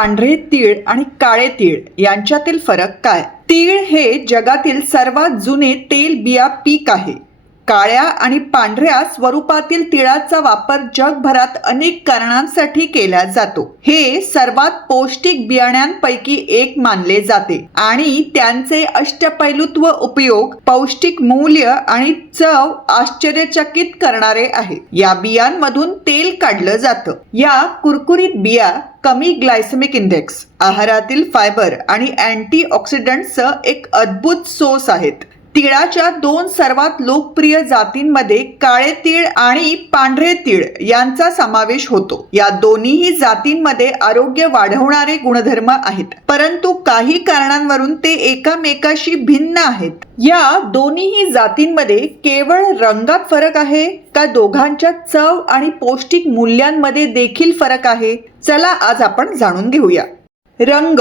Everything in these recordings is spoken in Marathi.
पांढरे तीळ आणि काळे तीळ यांच्यातील फरक काय? तीळ हे जगातील सर्वात जुने तेलबिया पीक आहे. काळ्या आणि पांढऱ्या स्वरूपातील तिळाचा वापर जगभरात अनेक कारणांसाठी केला जातो. हे सर्वात पौष्टिक बियाण्यांपैकी एक मानले जाते आणि त्यांचे अष्टपैलुत्व उपयोग पौष्टिक मूल्य आणि चव आश्चर्यचकित करणारे आहे. या बियांमधून तेल काढलं जातं. या कुरकुरीत बिया कमी ग्लायसेमिक इंडेक्स आहारातील फायबर आणि अँटी ऑक्सिडंटचं एक अद्भुत सोर्स आहेत. तिळाच्या दोन सर्वात लोकप्रिय जातींमध्ये काळे तीळ आणि पांढरे तीळ यांचा समावेश होतो. या दोन्हीही जातींमध्ये आरोग्य वाढवणारे गुणधर्म आहेत. परंतु काही कारणांवरून ते एकामेकाशी भिन्न आहेत. या दोन्हीही जातींमध्ये केवळ रंगात फरक आहे का दोघांच्या चव आणि पौष्टिक मूल्यांमध्ये देखील फरक आहे? चला आज आपण जाणून घेऊया. रंग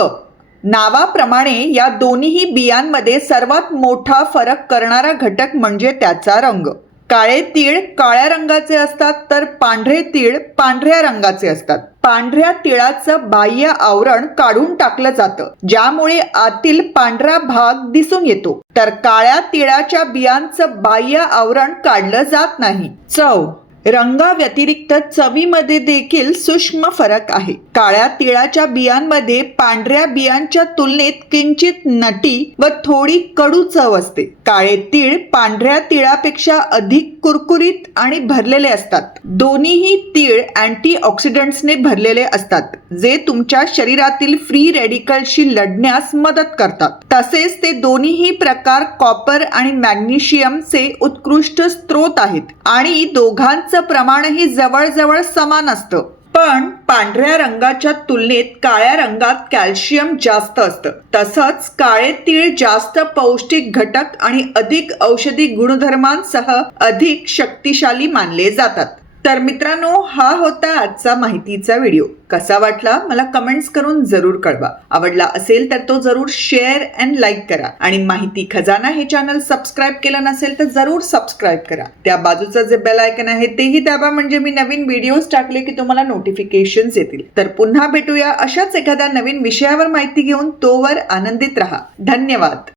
नावाप्रमाणे या दोन्ही बियांमध्ये सर्वात मोठा फरक करणारा घटक म्हणजे त्याचा रंग. काळे तीळ काळ्या रंगाचे असतात तर पांढरे तीळ पांढऱ्या रंगाचे असतात. पांढऱ्या तिळाचं बाह्य आवरण काढून टाकलं जातं ज्यामुळे आतील पांढरा भाग दिसून येतो. तर काळ्या तिळाच्या बियांचं बाह्य आवरण काढलं जात नाही. चव. रंगाव्यतिरिक्त चवीमध्ये देखील सूक्ष्म फरक आहे. काळ्या तिळाच्या बियांमध्ये पांढऱ्या बियांच्या तुलनेत किंचित नटी व थोडी कडू चव असते. काळे तीळ पांढऱ्या तिळापेक्षा अधिक कुरकुरीत आणि भरलेले असतात. दोन्हीही तीळ अँटीऑक्सिडंट्सने भरलेले असतात जे तुमच्या शरीरातील फ्री रेडिकलशी लढण्यास मदत करतात. तसेच ते दोन्हीही प्रकार कॉपर आणि मॅग्नेशियमचे उत्कृष्ट स्रोत आहेत आणि दोघांचं प्रमाणही जवळजवळ समान असतं. पण पांढऱ्या रंगाच्या तुलनेत काळ्या रंगात कॅल्शियम जास्त असतं. तसंच काळे तीळ जास्त पौष्टिक घटक आणि अधिक औषधी गुणधर्मांसह अधिक शक्तिशाली मानले जातात. तर मित्रांनो हा होता आजचा माहितीचा व्हिडिओ. कसा वाटला मला कमेंट्स करून जरूर कळवा. आवडला असेल तर तो जरूर शेअर अँड लाईक करा. आणि माहिती खजाना हे चॅनल सबस्क्राईब केलं नसेल तर जरूर सबस्क्राईब करा. त्या बाजूचं जे बेल आयकन आहे तेही दाबा. म्हणजे मी नवीन व्हिडिओज टाकले की तुम्हाला नोटिफिकेशन येतील. तर पुन्हा भेटूया अशाच एखाद्या नवीन विषयावर माहिती घेऊन. तोवर आनंदित राहा. धन्यवाद.